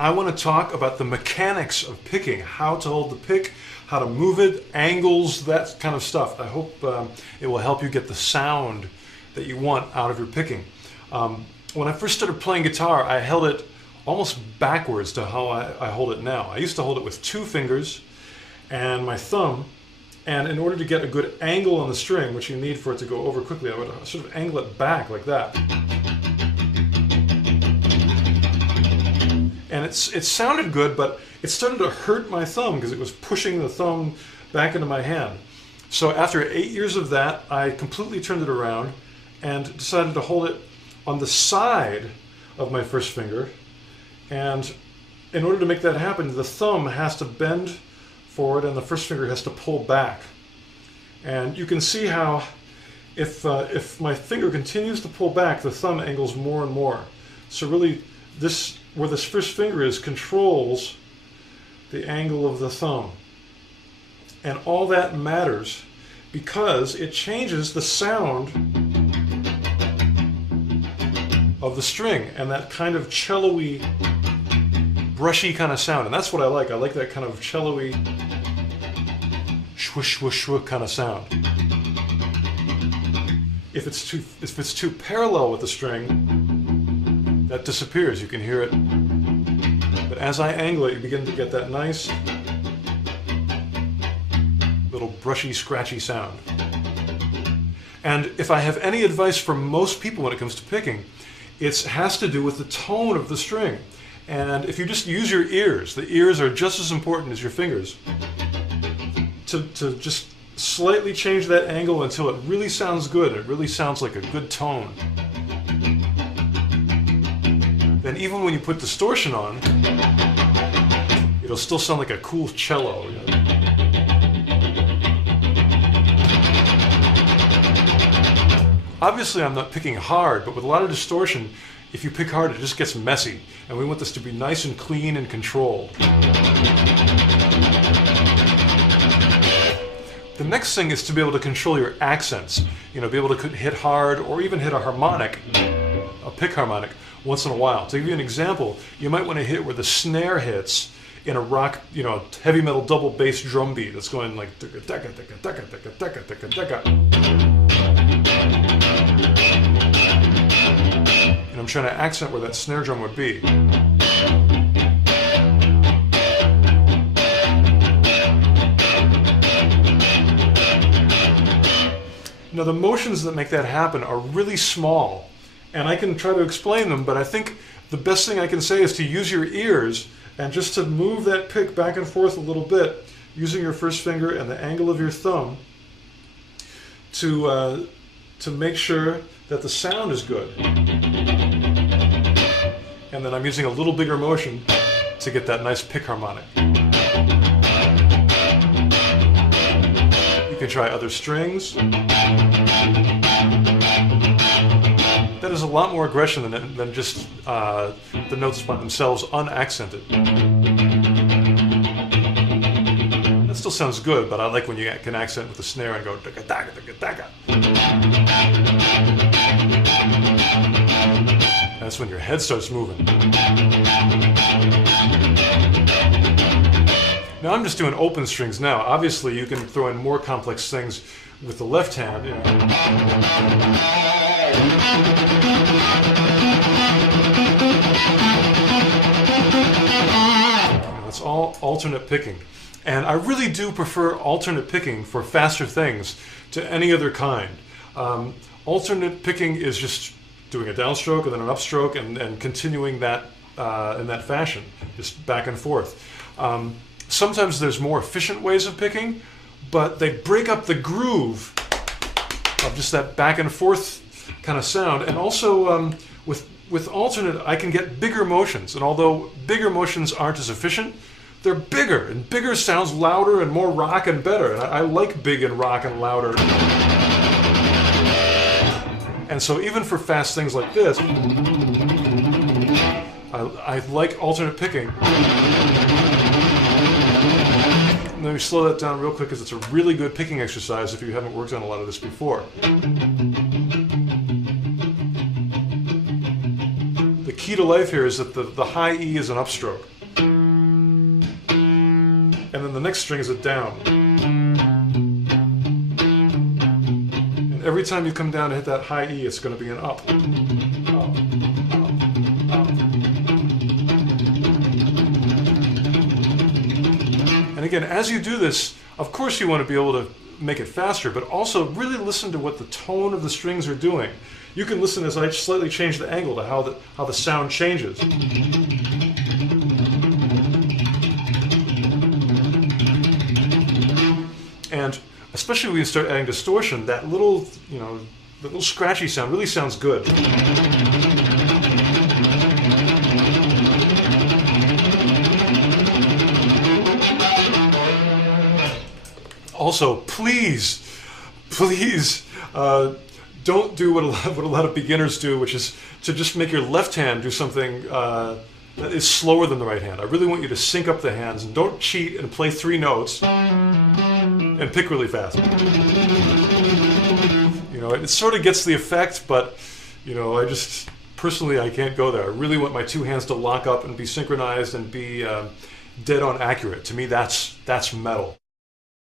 I want to talk about the mechanics of picking, how to hold the pick, how to move it, angles, that kind of stuff. I hope it will help you get the sound that you want out of your picking. When I first started playing guitar, I held it almost backwards to how I hold it now. I used to hold it with 2 fingers and my thumb, and in order to get a good angle on the string, which you need for it to go over quickly, I would sort of angle it back like that. And it sounded good, but it started to hurt my thumb because it was pushing the thumb back into my hand. So after 8 years of that, I completely turned it around and decided to hold it on the side of my first finger. And in order to make that happen, the thumb has to bend forward and the first finger has to pull back. And you can see how if my finger continues to pull back, the thumb angles more and more. So really, where this first finger is controls the angle of the thumb. And all that matters because it changes the sound of the string and that kind of cello-y, brushy kind of sound. And that's what I like. I like that kind of cello-y, swoosh, swoosh, swoosh kind of sound. If it's too parallel with the string, that disappears. You can hear it. But as I angle it, you begin to get that nice little brushy, scratchy sound. And if I have any advice for most people when it comes to picking, it has to do with the tone of the string. And if you just use your ears, the ears are just as important as your fingers, to just slightly change that angle until it really sounds good, it really sounds like a good tone. Then even when you put distortion on, it'll still sound like a cool cello. You know? Obviously I'm not picking hard, but with a lot of distortion, if you pick hard, it just gets messy. And we want this to be nice and clean and controlled. The next thing is to be able to control your accents. You know, be able to hit hard or even hit a harmonic, a pick harmonic, once in a while. To give you an example, you might want to hit where the snare hits in a rock, you know, heavy metal double bass drum beat that's going like and I'm trying to accent where that snare drum would be. Now the motions that make that happen are really small, and I can try to explain them, but I think the best thing I can say is to use your ears and just to move that pick back and forth a little bit using your first finger and the angle of your thumb to make sure that the sound is good. And then I'm using a little bigger motion to get that nice pick harmonic. You can try other strings. That is a lot more aggression than just the notes by themselves unaccented. That still sounds good, but I like when you can accent with the snare and go daga daga daga daga. That's when your head starts moving. Now I'm just doing open strings now. Obviously you can throw in more complex things with the left hand. You know. It's all alternate picking. And I really do prefer alternate picking for faster things to any other kind. Alternate picking is just doing a downstroke and then an upstroke and continuing that in that fashion, just back and forth. Sometimes there's more efficient ways of picking, but they break up the groove of just that back and forth kind of sound. And also with alternate, I can get bigger motions. And although bigger motions aren't as efficient, they're bigger, and bigger sounds louder and more rock and better. And I like big and rock and louder. And so even for fast things like this, I like alternate picking. Let me slow that down real quick because it's a really good picking exercise if you haven't worked on a lot of this before. The key to life here is that the high E is an upstroke. And then the next string is a down. And every time you come down to hit that high E, it's going to be an up. Up, up, up. And again, as you do this, of course you want to be able to make it faster, but also really listen to what the tone of the strings are doing. You can listen as I slightly change the angle to how the sound changes. And especially when you start adding distortion, that little, the little scratchy sound really sounds good. Also, please, don't do what a lot of beginners do, which is to just make your left hand do something that is slower than the right hand. I really want you to sync up the hands and don't cheat and play 3 notes and pick really fast. It sort of gets the effect, but personally I can't go there. I really want my 2 hands to lock up and be synchronized and be dead on accurate. To me, that's metal.